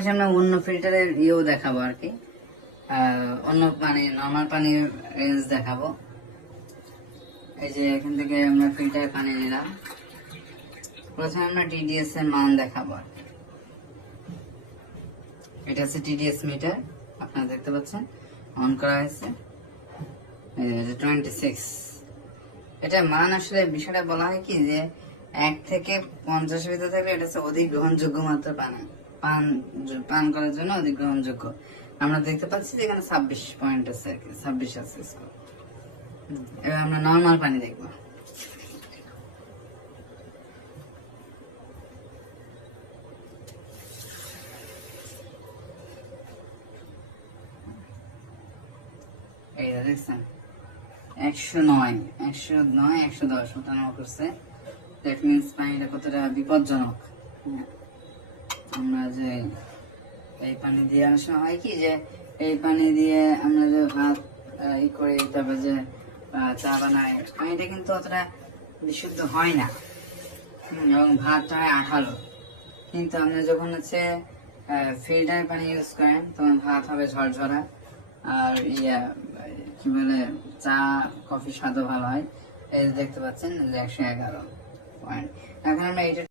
পাশাপাশি আমরা অন্য ফিল্টারের ইয়েও দেখাবো আর কি। অন্য মানে নর্মাল পানির রেঞ্জ দেখাবো। এই যে এখান থেকে আমরা ফিল্টার পানি নিলাম। প্রথমে আমরা টিডিএস এর মান দেখাবো এটা হচ্ছে টিডিএস মিটার আপনারা দেখতে পাচ্ছেন। অন করা হয়েছে। টোয়েন্টি সিক্স এটা মান আসলে বিষয়টা বলা হয় কি যে, এক থেকে পঞ্চাশ ভিতরে থাকলে এটা হচ্ছে অধিক গ্রহণযোগ্য মাত্র পানি। পান পান করার জন্য অধিক গ্রহণযোগ্য আমরা দেখতে পাচ্ছি যে এখানে ছাব্বিশ পয়েন্ট আছে আর কি, ছাব্বিশ আছে। এবার আমরা নর্মাল পানি দেখব দেখছেন, একশো নয় একশো নয়, একশো দশ ওঠানামা করছে দ্যাট মিনস পানিটা কতটা বিপজ্জনক হ্যাঁ। আমরা যে এই পানি দিয়ে হয় কি যে এই পানি দিয়ে আমরা যে ভাত ই করে যে চা বানাই পানিটা কিন্তু অতটা বিশুদ্ধ হয় না। এবং ভাতটা হয় আঠালো। কিন্তু আপনি যখন হচ্ছে ফিল্টার পানি ইউজ করেন, তখন ভাত হবে ঝরঝরা, আর ইয়া, কি বলে, চা কফি স্বাদও ভালো হয়। এই দেখতে পাচ্ছেন একশো এগারো পয়েন্ট এখন আমরা এটা